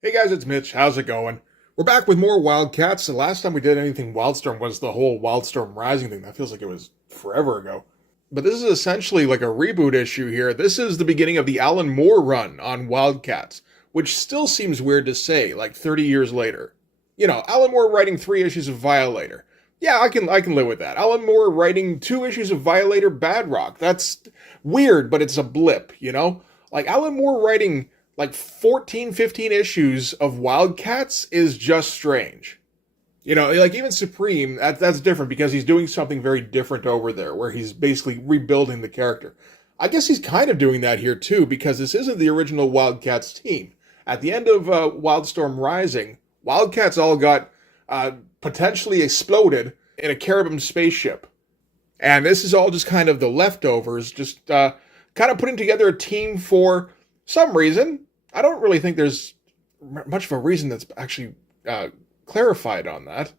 Hey guys, it's Mitch. How's it going? We're back with more Wildcats. The last time we did anything Wildstorm was the whole Wildstorm Rising thing. That feels like it was forever ago. But this is essentially like a reboot issue here. This is the beginning of the Alan Moore run on Wildcats, which still seems weird to say, like 30 years later. You know, Alan Moore writing 3 issues of Violator. Yeah, I can live with that. Alan Moore writing 2 issues of Violator Bad Rock. That's weird, but it's a blip, you know? Like Alan Moore writing like 14, 15 issues of Wildcats is just strange. You know, like even Supreme, that's different because he's doing something very different over there where he's basically rebuilding the character. I guess he's kind of doing that here too because this isn't the original Wildcats team. At the end of Wildstorm Rising, Wildcats all got potentially exploded in a Caribbean spaceship. And this is all just kind of the leftovers, just kind of putting together a team for some reason. I don't really think there's much of a reason that's actually clarified on that,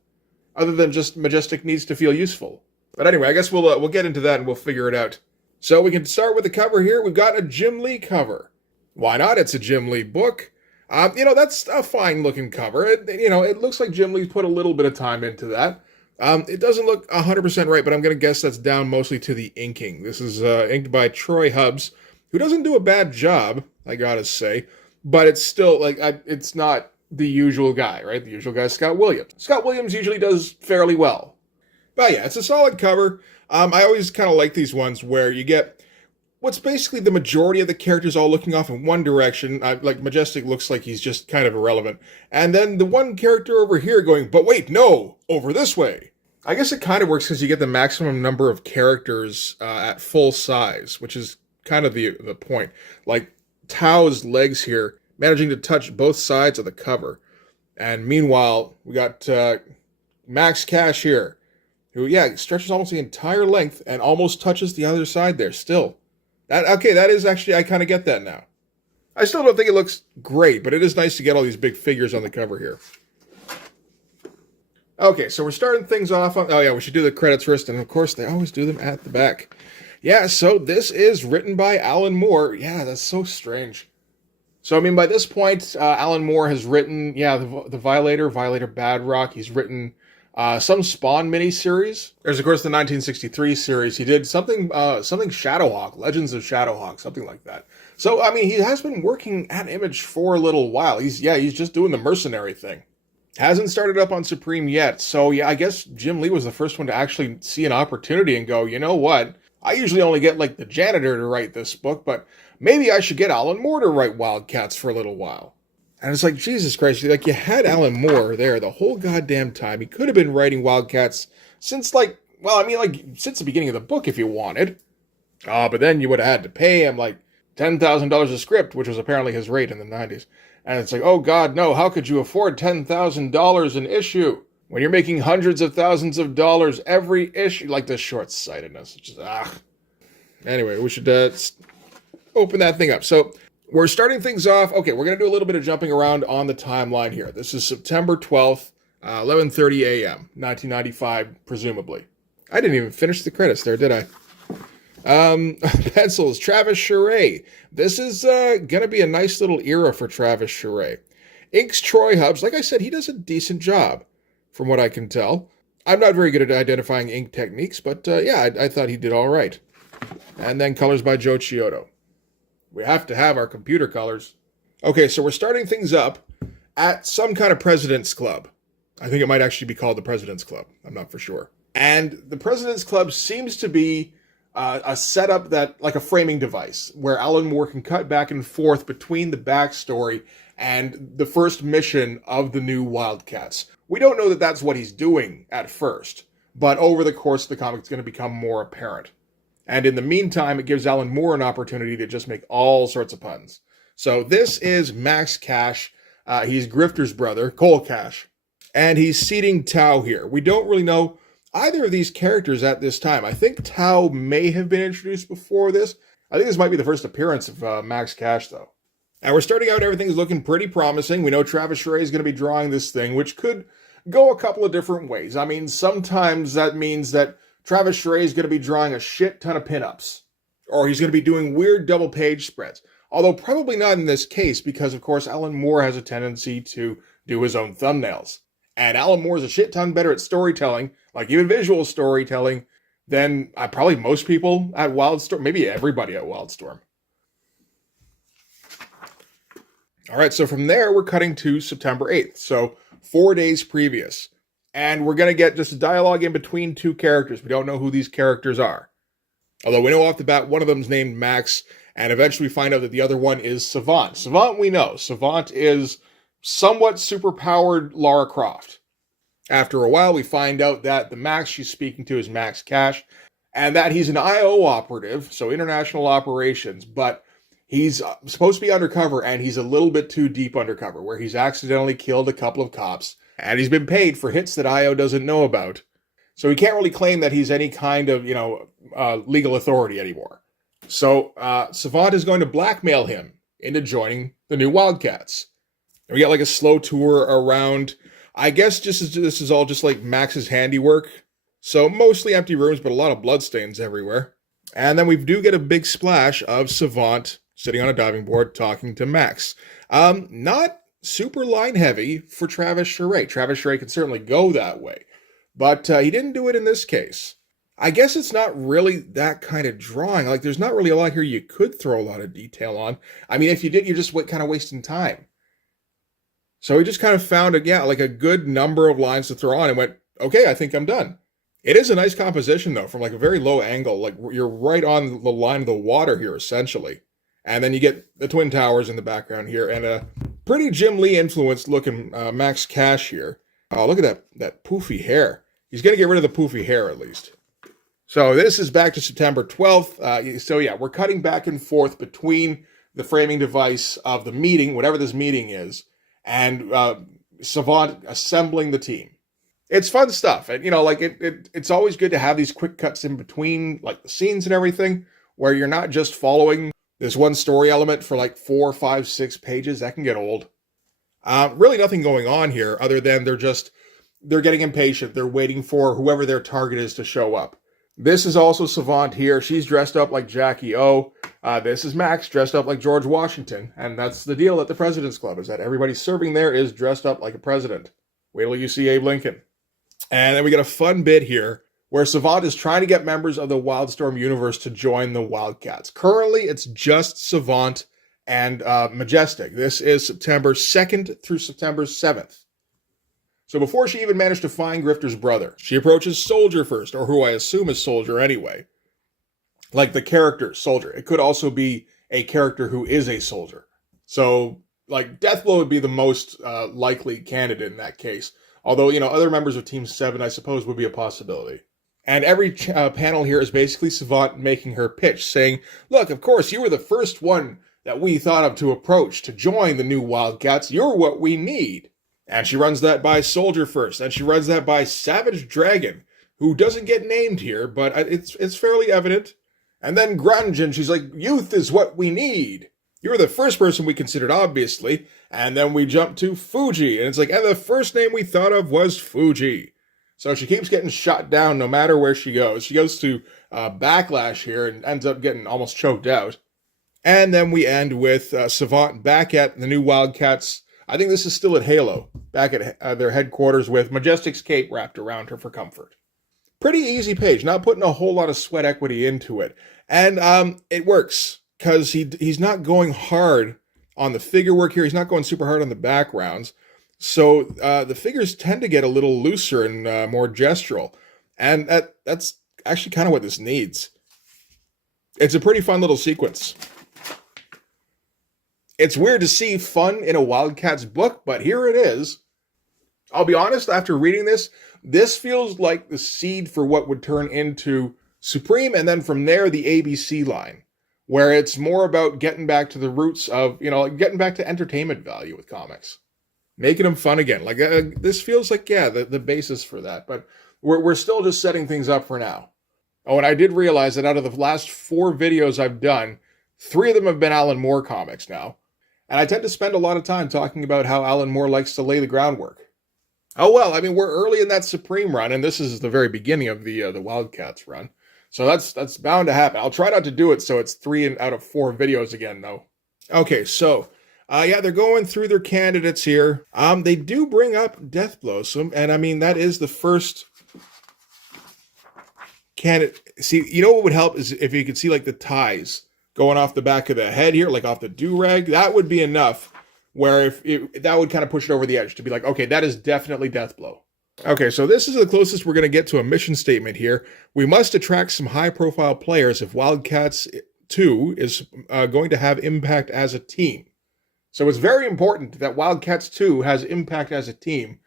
other than just Majestic needs to feel useful. But anyway, I guess we'll get into that and we'll figure it out. So we can start with the cover here. We've got a Jim Lee cover. Why not? It's a Jim Lee book. That's a fine looking cover. It looks like Jim Lee's put a little bit of time into that. It doesn't look 100% right, but I'm going to guess that's down mostly to the inking. This is inked by Troy Hubbs, who doesn't do a bad job, I gotta say, but it's still, it's not the usual guy, right? The usual guy is Scott Williams. Scott Williams usually does fairly well. But yeah, it's a solid cover. I always kind of like these ones where you get what's basically the majority of the characters all looking off in one direction. Like Majestic looks like he's just kind of irrelevant. And then the one character over here going, but wait, no, over this way. I guess it kind of works because you get the maximum number of characters at full size, which is kind of the point. Like Tao's legs here, managing to touch both sides of the cover. And meanwhile, we got Max Cash here, who, stretches almost the entire length and almost touches the other side there still. That is actually, I kind of get that now. I still don't think it looks great, but it is nice to get all these big figures on the cover here. Okay, so we're starting things off on, we should do the credits first, and of course they always do them at the back. Yeah, so this is written by Alan Moore. Yeah, that's so strange. So, I mean, by this point, Alan Moore has written, the Violator Bad Rock. He's written some Spawn miniseries. There's, of course, the 1963 series. He did something Shadowhawk, Legends of Shadowhawk, something like that. So, I mean, he has been working at Image for a little while. He's just doing the mercenary thing. Hasn't started up on Supreme yet. So, yeah, I guess Jim Lee was the first one to actually see an opportunity and go, you know what? I usually only get, the janitor to write this book, but maybe I should get Alan Moore to write Wildcats for a little while. And it's like, Jesus Christ, you had Alan Moore there the whole goddamn time. He could have been writing Wildcats since, since the beginning of the book if you wanted. But then you would have had to pay him, $10,000 a script, which was apparently his rate in the 90s. And it's like, oh God, no, how could you afford $10,000 an issue when you're making hundreds of thousands of dollars every issue? Like this short-sightedness. It's just, Anyway, we should open that thing up. So we're starting things off. Okay, we're going to do a little bit of jumping around on the timeline here. This is September 12th, 11:30 a.m., 1995, presumably. I didn't even finish the credits there, did I? Pencils, Travis Charest. This is going to be a nice little era for Travis Charest. Inks, Troy Hubbs. Like I said, he does a decent job, from what I can tell. I'm not very good at identifying ink techniques, but I thought he did all right. And then colors by Joe Chiodo. We have to have our computer colors. Okay, so we're starting things up at some kind of President's Club. I think it might actually be called the President's Club. I'm not for sure. And the President's Club seems to be a setup that, like a framing device, where Alan Moore can cut back and forth between the backstory and the first mission of the new Wildcats. We don't know that that's what he's doing at first, but over the course of the comic, it's going to become more apparent. And in the meantime, it gives Alan Moore an opportunity to just make all sorts of puns. So this is Max Cash. He's Grifter's brother, Cole Cash. And he's seating Tao here. We don't really know either of these characters at this time. I think Tao may have been introduced before this. I think this might be the first appearance of Max Cash, though. And we're starting out, everything's looking pretty promising. We know Travis Charest is going to be drawing this thing, which could go a couple of different ways. I mean, sometimes that means that Travis Charest is going to be drawing a shit ton of pinups. Or he's going to be doing weird double page spreads. Although probably not in this case because, of course, Alan Moore has a tendency to do his own thumbnails. And Alan Moore is a shit ton better at storytelling, like even visual storytelling, than probably most people at Wildstorm, maybe everybody at Wildstorm. All right, so from there, we're cutting to September 8th, so 4 days previous. And we're going to get just a dialogue in between two characters. We don't know who these characters are. Although we know off the bat, one of them is named Max, and eventually we find out that the other one is Savant. Savant we know. Savant is somewhat superpowered Lara Croft. After a while, we find out that the Max she's speaking to is Max Cash, and that he's an IO operative, so international operations, but he's supposed to be undercover, and he's a little bit too deep undercover, where he's accidentally killed a couple of cops, and he's been paid for hits that IO doesn't know about. So he can't really claim that he's any kind of, legal authority anymore. So Savant is going to blackmail him into joining the new Wildcats. And we get like a slow tour around, I guess this is all just like Max's handiwork. So mostly empty rooms, but a lot of bloodstains everywhere. And then we do get a big splash of Savant sitting on a diving board talking to Max. Not super line heavy for Travis Charest. Travis Charest can certainly go that way, but he didn't do it in this case. I guess it's not really that kind of drawing. Like, there's not really a lot here you could throw a lot of detail on. I mean, if you did, you're just kind of wasting time. So he just kind of found a good number of lines to throw on and went, okay, I think I'm done. It is a nice composition, though, from like a very low angle. Like, you're right on the line of the water here, essentially. And then you get the Twin Towers in the background here, and a pretty Jim Lee influenced looking Max Cash here. Oh, look at that poofy hair. He's going to get rid of the poofy hair, at least. So this is back to September 12th. So yeah, we're cutting back and forth between the framing device of the meeting, whatever this meeting is, and Savant assembling the team. It's fun stuff. And, it's always good to have these quick cuts in between, like the scenes and everything, where you're not just following this one story element for like 4, 5, 6 pages. That can get old. Really nothing going on here other than they're getting impatient. They're waiting for whoever their target is to show up. This is also Savant here. She's dressed up like Jackie O. This is Max dressed up like George Washington. And that's the deal at the President's Club, is that everybody serving there is dressed up like a president. Wait till you see Abe Lincoln. And then we get a fun bit here where Savant is trying to get members of the Wildstorm universe to join the Wildcats. Currently, it's just Savant and Majestic. This is September 2nd through September 7th. So before she even managed to find Grifter's brother, she approaches Soldier first, or who I assume is Soldier anyway. Like the character, Soldier. It could also be a character who is a soldier. So, like, Deathblow would be the most likely candidate in that case. Although, other members of Team 7, I suppose, would be a possibility. And every panel here is basically Savant making her pitch, saying, look, of course, you were the first one that we thought of to approach to join the new Wildcats. You're what we need. And she runs that by Soldier first, and she runs that by Savage Dragon, who doesn't get named here, but it's fairly evident. And then Grunge, and she's like, youth is what we need. You were the first person we considered, obviously. And then we jump to Fuji, and it's like, and the first name we thought of was Fuji. So she keeps getting shot down no matter where she goes. She goes to Backlash here and ends up getting almost choked out. And then we end with Savant back at the new Wildcats. I think this is still at Halo, back at their headquarters with Majestic's cape wrapped around her for comfort. Pretty easy page, not putting a whole lot of sweat equity into it. And it works, because he's not going hard on the figure work here. He's not going super hard on the backgrounds. So the figures tend to get a little looser and more gestural. And that's actually kind of what this needs. It's a pretty fun little sequence. It's weird to see fun in a Wildcats book, but here it is. I'll be honest, after reading this feels like the seed for what would turn into Supreme, and then from there, the ABC line, where it's more about getting back to the roots of, getting back to entertainment value with comics. Making them fun again. Like, this feels like, the basis for that, but we're still just setting things up for now. Oh, and I did realize that out of the last 4 videos I've done, 3 of them have been Alan Moore comics now. And I tend to spend a lot of time talking about how Alan Moore likes to lay the groundwork. Oh, well, I mean, we're early in that Supreme run, and this is the very beginning of the Wildcats run. So that's bound to happen. I'll try not to do it so it's 3 out of 4 videos again, though. Okay, so yeah, they're going through their candidates here. They do bring up Death Blossom, and I mean that is the first candidate. See, you know what would help is if you could see like the ties going off the back of the head here, like off the do-rag. That would be enough. Where that would kind of push it over the edge to be like, okay, that is definitely Deathblow. Okay, so this is the closest we're going to get to a mission statement here. We must attract some high-profile players if Wildcats 2 is going to have impact as a team. So it's very important that Wildcats 2 has impact as a team.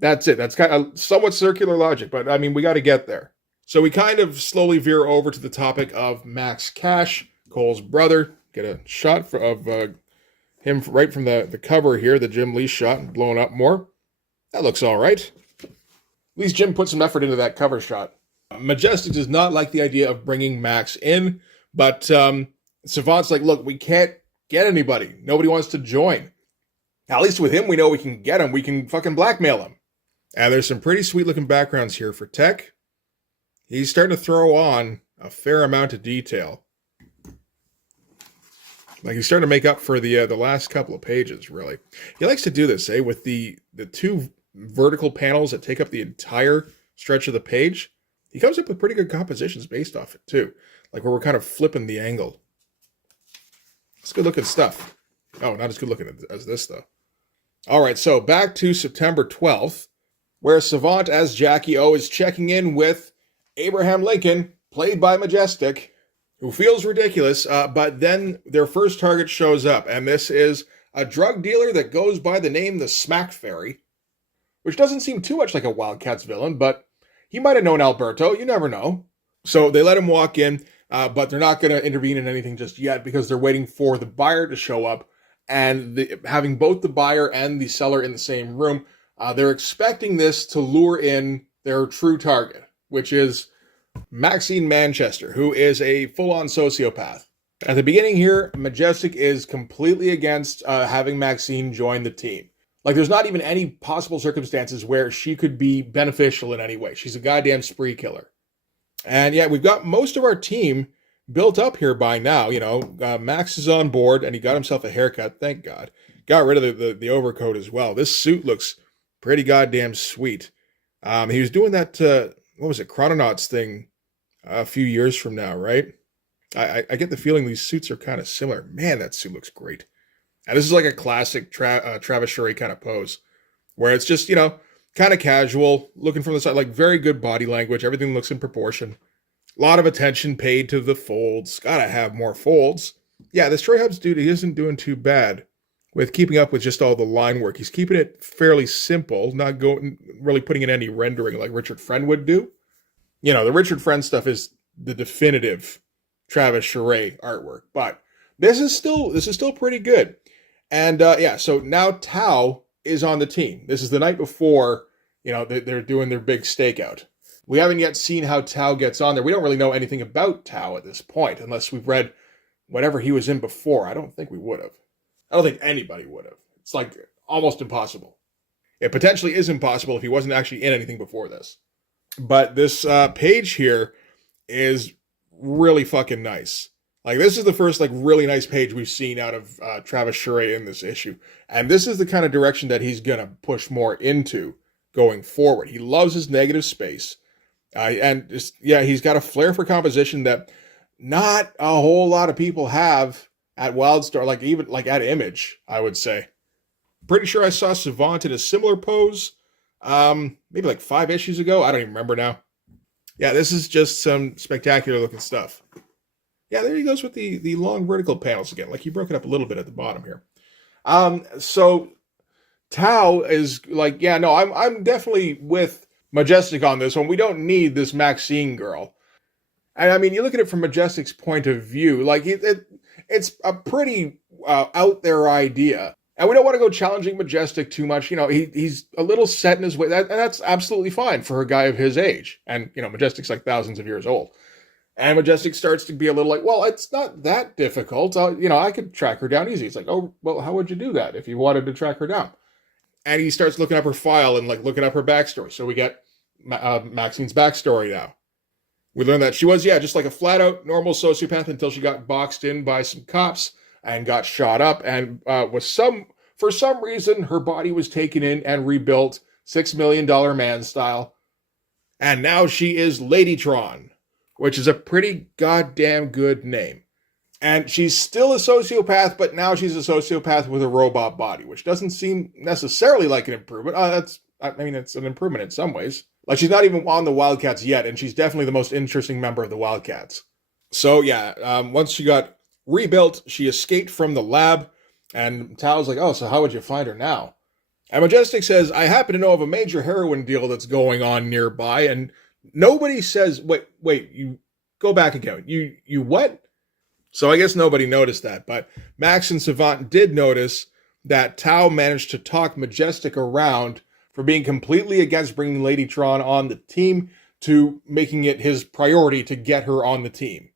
That's it. That's kind of somewhat circular logic, but I mean, we got to get there. So we kind of slowly veer over to the topic of Max Cash, Cole's brother. Get a shot of him right from the cover here, the Jim Lee shot, blowing up more. That looks all right. At least Jim put some effort into that cover shot. Majestic does not like the idea of bringing Max in, but Savant's like, look, we can't get anybody. Nobody wants to join. At least with him, we know we can get him. We can fucking blackmail him. And there's some pretty sweet-looking backgrounds here for Tech. He's starting to throw on a fair amount of detail. Like he's starting to make up for the last couple of pages, really. He likes to do this, with the two vertical panels that take up the entire stretch of the page. He comes up with pretty good compositions based off it, too. Like where we're kind of flipping the angle. It's good looking stuff. Oh, not as good looking as this, though. All right, so back to September 12th, where Savant as Jackie O is checking in with Abraham Lincoln, played by Majestic, who feels ridiculous, but then their first target shows up, and this is a drug dealer that goes by the name the Smack Fairy, which doesn't seem too much like a Wildcats villain, but he might have known Alberto, you never know. So they let him walk in, but they're not going to intervene in anything just yet because they're waiting for the buyer to show up, and having both the buyer and the seller in the same room, they're expecting this to lure in their true target, which is Maxine Manchester, who is a full-on sociopath. At the beginning here, Majestic is completely against having Maxine join the team. Like, there's not even any possible circumstances where she could be beneficial in any way. She's a goddamn spree killer. And yeah, we've got most of our team built up here by now. You know, Max is on board, and he got himself a haircut, thank God. Got rid of the overcoat as well. This suit looks pretty goddamn sweet. He was doing that, what was it, Chrononauts thing a few years from now, right? I get the feeling these suits are kind of similar. Man, that suit looks great. And this is like a classic Travis Charest kind of pose, where it's just, you know, kind of casual, looking from the side, like very good body language. Everything looks in proportion. A lot of attention paid to the folds. Gotta have more folds. Yeah, this Troy Hubs dude, he isn't doing too bad with keeping up with just all the line work. He's keeping it fairly simple, not going really putting in any rendering like Richard Friend would do. You know, the Richard Friend stuff is the definitive Travis Charest artwork, but this is still pretty good. And yeah, so now Tao is on the team. This is the night before, you know, they're doing their big stakeout. We haven't yet seen how Tao gets on there. We don't really know anything about Tao at this point, unless we've read whatever he was in before. I don't think we would have. I don't think anybody would have. It's like almost impossible. It potentially is impossible if he wasn't actually in anything before this. But this page here is really fucking nice. Like, this is the first, like, really nice page we've seen out of Travis Charest in this issue. And this is the kind of direction that he's going to push more into going forward. He loves his negative space. And just, yeah, he's got a flair for composition that not a whole lot of people have at Wildstar, like even like at Image, I would say. Pretty sure I saw Savant in a similar pose, maybe like 5 issues ago. I don't even remember now. Yeah, this is just some spectacular looking stuff. Yeah, there he goes with the long vertical panels again. Like he broke it up a little bit at the bottom here. So Tao is like, yeah, no, I'm definitely with Majestic on this one. We don't need this Maxine girl. And I mean, you look at it from Majestic's point of view, like it's a pretty out there idea. And we don't want to go challenging Majestic too much. You know, he's a little set in his way. And that's absolutely fine for a guy of his age. And, you know, Majestic's like thousands of years old. And Majestic starts to be a little like, well, it's not that difficult. You know, I could track her down easy. It's like, oh, well, how would you do that if you wanted to track her down? And he starts looking up her file and like looking up her backstory. So we get Maxine's backstory now. We learned that she was, yeah, just like a flat out normal sociopath until she got boxed in by some cops. and got shot up, and for some reason her body was taken in and rebuilt $6 million man style. And now she is Ladytron, which is a pretty goddamn good name. And she's still a sociopath, but now she's a sociopath with a robot body, which doesn't seem necessarily like an improvement. It's an improvement in some ways. Like, she's not even on the Wildcats yet, and she's definitely the most interesting member of the Wildcats. So, yeah, once she got rebuilt, she escaped from the lab, and Tao's like, oh, so how would you find her now? And Majestic says, I happen to know of a major heroin deal that's going on nearby, and nobody says, wait, you go back again. You what? So I guess nobody noticed that, but Max and Savant did notice that Tao managed to talk Majestic around from being completely against bringing Ladytron on the team to making it his priority to get her on the team.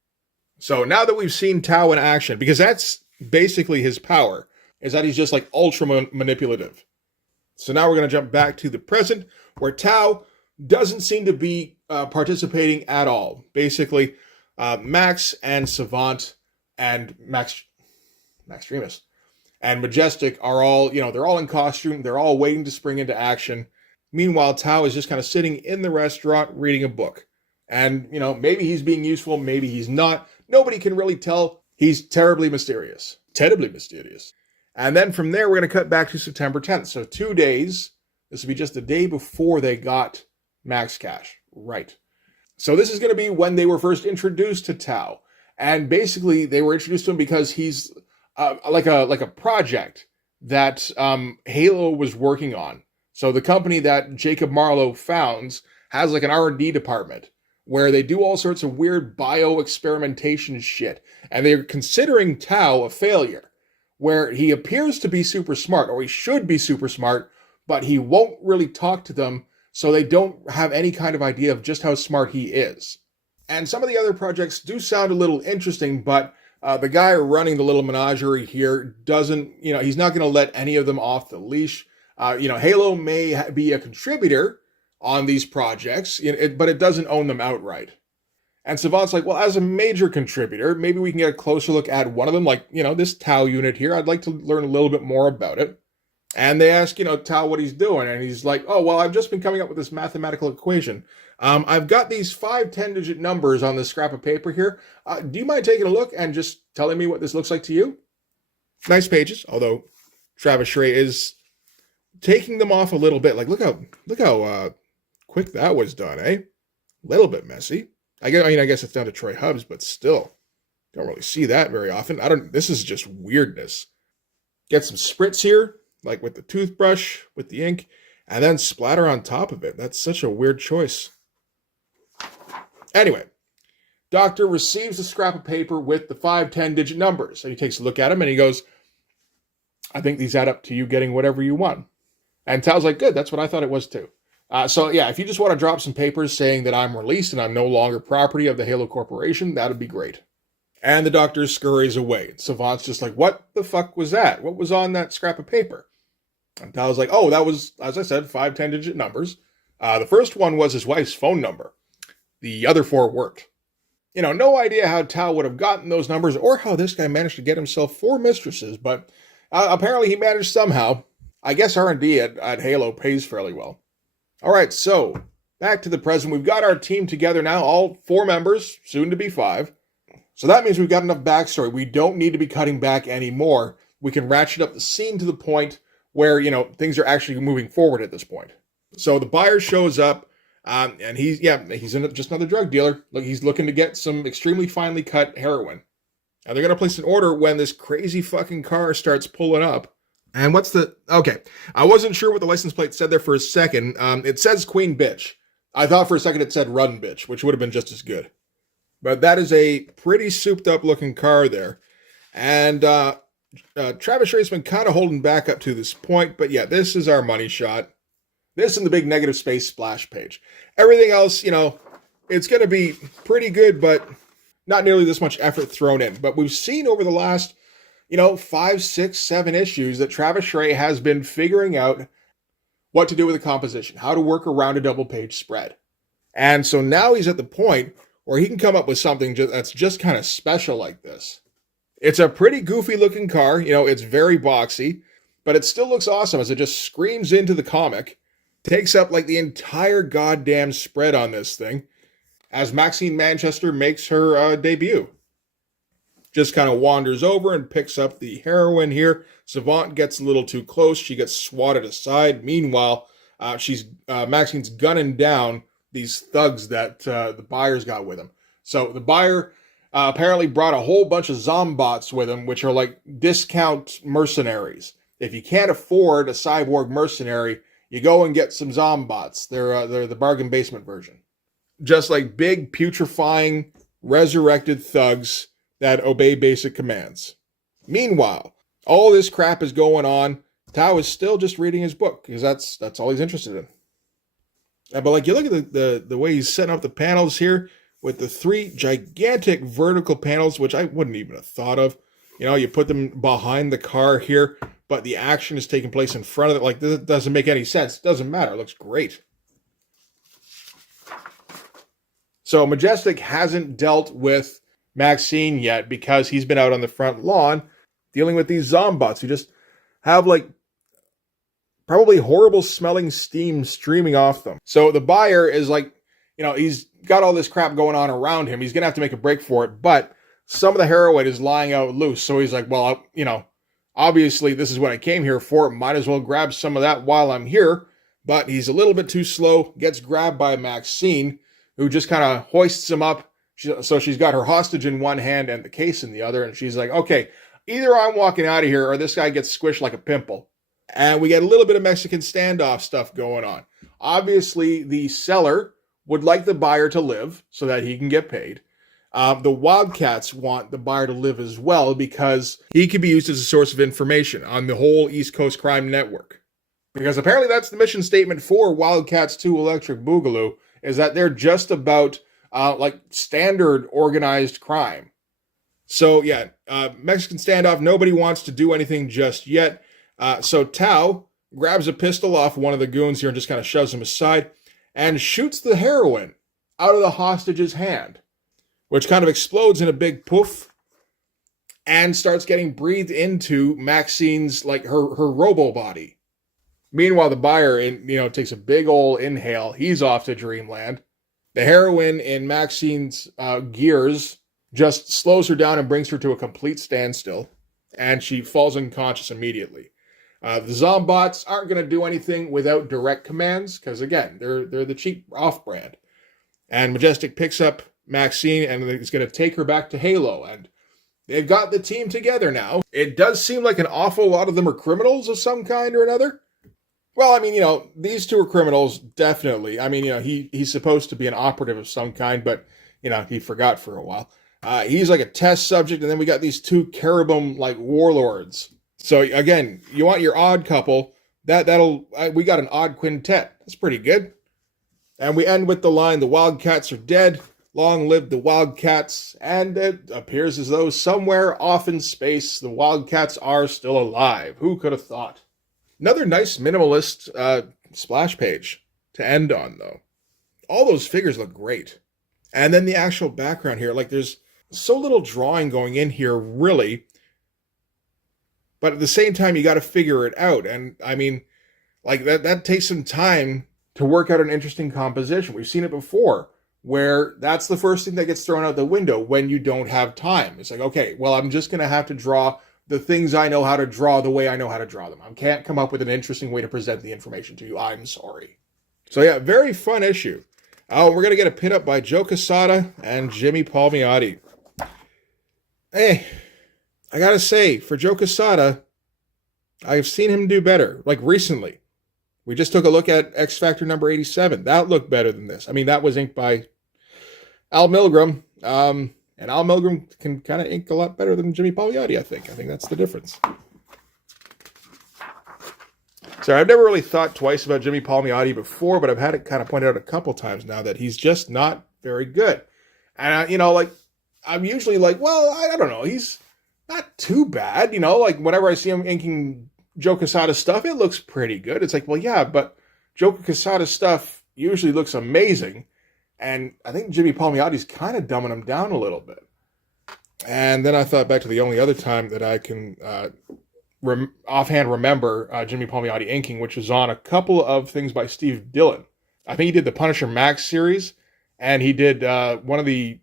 So now that we've seen Tao in action, because that's basically his power, is that he's just like ultra manipulative. So now we're going to jump back to the present, where Tao doesn't seem to be participating at all. Basically, Max and Savant and Max Dreamus and Majestic are all, they're all in costume. They're all waiting to spring into action. Meanwhile, Tao is just kind of sitting in the restaurant reading a book. And, maybe he's being useful, maybe he's not. Nobody can really tell. He's terribly mysterious. Terribly mysterious. And then from there, we're going to cut back to September 10th. So 2 days. This will be just the day before they got Max Cash. Right. So this is going to be when they were first introduced to Tao. And basically, they were introduced to him because he's like a project that Halo was working on. So the company that Jacob Marlowe founds has like an R&D department where they do all sorts of weird bio-experimentation shit. And they're considering Tao a failure, where he appears to be super smart, or he should be super smart, but he won't really talk to them, so they don't have any kind of idea of just how smart he is. And some of the other projects do sound a little interesting, but the guy running the little menagerie here doesn't, he's not going to let any of them off the leash. Halo may be a contributor on these projects, but it doesn't own them outright. And Savant's like, well, as a major contributor, maybe we can get a closer look at one of them, like, this Tao unit here. I'd like to learn a little bit more about it. And they ask, Tao what he's doing. And he's like, oh, well, I've just been coming up with this mathematical equation. I've got these 5 10-digit numbers on this scrap of paper here. Do you mind taking a look and just telling me what this looks like to you? Nice pages, although Travis Charest is taking them off a little bit. Like, look how quick that was done, eh? A little bit messy. I guess it's down to Troy Hubbs, but still, don't really see that very often. This is just weirdness. Get some spritz here, like with the toothbrush, with the ink, and then splatter on top of it. That's such a weird choice. Anyway, Doctor receives a scrap of paper with the 5 10-digit numbers, and he takes a look at them, and he goes, I think these add up to you getting whatever you want. And Tao's like, good, that's what I thought it was too. So yeah, if you just want to drop some papers saying that I'm released and I'm no longer property of the Halo Corporation, that'd be great. And the Doctor scurries away. Savant's just like, what the fuck was that? What was on that scrap of paper? And Tao's like, oh, that was, as I said, 5 10-digit numbers. The first one was his wife's phone number. The other 4 worked. No idea how Tao would have gotten those numbers or how this guy managed to get himself 4 mistresses, but apparently he managed somehow. I guess R&D at Halo pays fairly well. All right, so back to the present. We've got our team together now, all 4 members, soon to be 5. So that means we've got enough backstory. We don't need to be cutting back anymore. We can ratchet up the scene to the point where, things are actually moving forward at this point. So the buyer shows up, and he's just another drug dealer. Look, he's looking to get some extremely finely cut heroin. And they're going to place an order when this crazy fucking car starts pulling up. And okay, I wasn't sure what the license plate said there for a second. It says Queen Bitch. I thought for a second it said Run Bitch, which would have been just as good. But that is a pretty souped up looking car there. And Travis Charest has been kind of holding back up to this point. But yeah, this is our money shot. This and the big negative space splash page. Everything else, it's going to be pretty good, but not nearly this much effort thrown in. But we've seen over the last 5, 6, 7 issues that Travis Charest has been figuring out what to do with the composition, how to work around a double-page spread. And so now he's at the point where he can come up with something that's just kind of special like this. It's a pretty goofy looking car. It's very boxy, but it still looks awesome as it just screams into the comic. Takes up like the entire goddamn spread on this thing as Maxine Manchester makes her debut. Just kind of wanders over and picks up the heroin here. Savant gets a little too close. She gets swatted aside. Meanwhile, Maxine's gunning down these thugs that the buyer's got with him. So the buyer apparently brought a whole bunch of zombots with him, which are like discount mercenaries. If you can't afford a cyborg mercenary, you go and get some zombots. They're the bargain basement version. Just like big, putrefying, resurrected thugs that obey basic commands. Meanwhile, all this crap is going on. Tao is still just reading his book because that's all he's interested in. But like you look at the way he's setting up the panels here with the 3 gigantic vertical panels, which I wouldn't even have thought of. You put them behind the car here, but the action is taking place in front of it. Like, this doesn't make any sense. It doesn't matter. It looks great. So Majestic hasn't dealt with Maxine yet because he's been out on the front lawn dealing with these zombots who just have like probably horrible smelling steam streaming off them. So the buyer is like, he's got all this crap going on around him. He's going to have to make a break for it, but some of the heroin is lying out loose. So he's like, well, obviously this is what I came here for. Might as well grab some of that while I'm here. But he's a little bit too slow, gets grabbed by Maxine, who just kind of hoists him up. So she's got her hostage in one hand and the case in the other. And she's like, okay, either I'm walking out of here or this guy gets squished like a pimple. And we get a little bit of Mexican standoff stuff going on. Obviously, the seller would like the buyer to live so that he can get paid. The Wildcats want the buyer to live as well because he can be used as a source of information on the whole East Coast crime network. Because apparently that's the mission statement for Wildcats 2 Electric Boogaloo, is that they're just about like standard organized crime. So yeah, Mexican standoff, nobody wants to do anything just yet. So Tao grabs a pistol off one of the goons here and just kind of shoves him aside and shoots the heroin out of the hostage's hand, which kind of explodes in a big poof and starts getting breathed into Maxine's, like her robo body. Meanwhile, the buyer, takes a big old inhale. He's off to dreamland. The heroin in Maxine's gears just slows her down and brings her to a complete standstill, and she falls unconscious immediately. The zombots aren't going to do anything without direct commands, because again, they're the cheap off-brand. And Majestic picks up Maxine and is going to take her back to Halo, and they've got the team together now. It does seem like an awful lot of them are criminals of some kind or another. Well, I mean, these 2 are criminals, definitely. I mean, he's supposed to be an operative of some kind, but, he forgot for a while. He's like a test subject, and then we got these 2 cherubim, like, warlords. So, again, you want your odd couple. We got an odd quintet. That's pretty good. And we end with the line, the Wildcats are dead. Long live the Wildcats. And it appears as though somewhere off in space, the Wildcats are still alive. Who could have thought? Another nice minimalist splash page to end on, though. All those figures look great. And then the actual background here, like there's so little drawing going in here, really. But at the same time, you got to figure it out. And I mean, like that takes some time to work out an interesting composition. We've seen it before, where that's the first thing that gets thrown out the window when you don't have time. It's like, okay, well, I'm just going to have to draw the things I know how to draw the way I know how to draw them. I can't come up with an interesting way to present the information to you. I'm sorry. So yeah, very fun issue. We're going to get a pin-up by Joe Quesada and Jimmy Palmiotti. Hey, I got to say, for Joe Quesada, I've seen him do better, like recently. We just took a look at X Factor number 87. That looked better than this. I mean, that was inked by Al Milgrom. And Al Milgrom can kind of ink a lot better than Jimmy Palmiotti, I think. I think that's the difference. So I've never really thought twice about Jimmy Palmiotti before, but I've had it kind of pointed out a couple times now that he's just not very good. And, I'm usually like, well, I don't know. He's not too bad. Like whenever I see him inking Joe Quesada's stuff, it looks pretty good. It's like, well, yeah, but Joe Quesada's stuff usually looks amazing. And I think Jimmy Palmiotti's kind of dumbing him down a little bit. And then I thought back to the only other time that I can offhand remember Jimmy Palmiotti inking, which was on a couple of things by Steve Dillon. I think he did the Punisher Max series, and he did one of the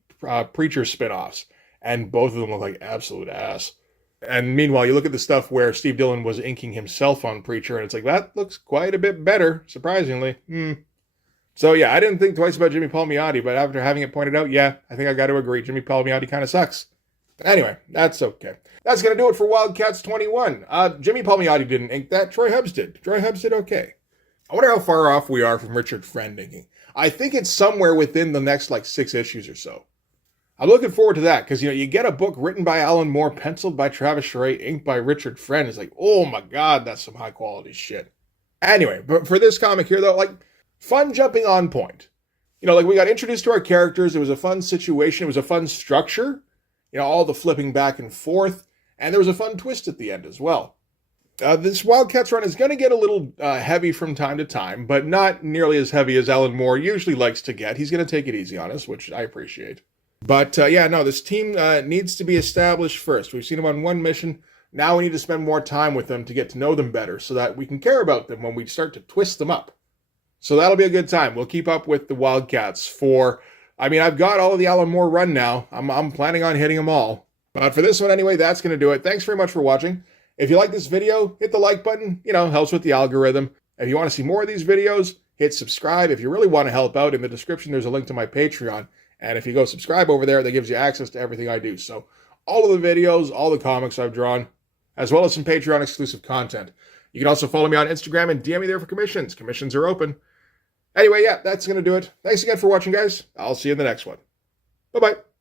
Preacher spinoffs, and both of them look like absolute ass. And meanwhile, you look at the stuff where Steve Dillon was inking himself on Preacher, and it's like, that looks quite a bit better, surprisingly. So yeah, I didn't think twice about Jimmy Palmiotti, but after having it pointed out, yeah, I think I got to agree. Jimmy Palmiotti kind of sucks. Anyway, that's okay. That's going to do it for Wildcats 21. Jimmy Palmiotti didn't ink that. Troy Hubbs did. Troy Hubbs did okay. I wonder how far off we are from Richard Friend inking. I think it's somewhere within the next, 6 issues or so. I'm looking forward to that, because, you get a book written by Alan Moore, penciled by Travis Charest, inked by Richard Friend. It's like, oh my God, that's some high-quality shit. Anyway, but for this comic here, though, fun jumping on point. We got introduced to our characters. It was a fun situation. It was a fun structure. All the flipping back and forth. And there was a fun twist at the end as well. This Wildcats run is going to get a little heavy from time to time, but not nearly as heavy as Alan Moore usually likes to get. He's going to take it easy on us, which I appreciate. But this team needs to be established first. We've seen them on one mission. Now we need to spend more time with them to get to know them better so that we can care about them when we start to twist them up. So that'll be a good time. We'll keep up with the Wildcats I've got all of the Alan Moore run now. I'm planning on hitting them all. But for this one anyway, that's going to do it. Thanks very much for watching. If you like this video, hit the like button. Helps with the algorithm. If you want to see more of these videos, hit subscribe. If you really want to help out, in the description there's a link to my Patreon. And if you go subscribe over there, that gives you access to everything I do. So all of the videos, all the comics I've drawn, as well as some Patreon exclusive content. You can also follow me on Instagram and DM me there for commissions. Commissions are open. Anyway, that's going to do it. Thanks again for watching, guys. I'll see you in the next one. Bye-bye.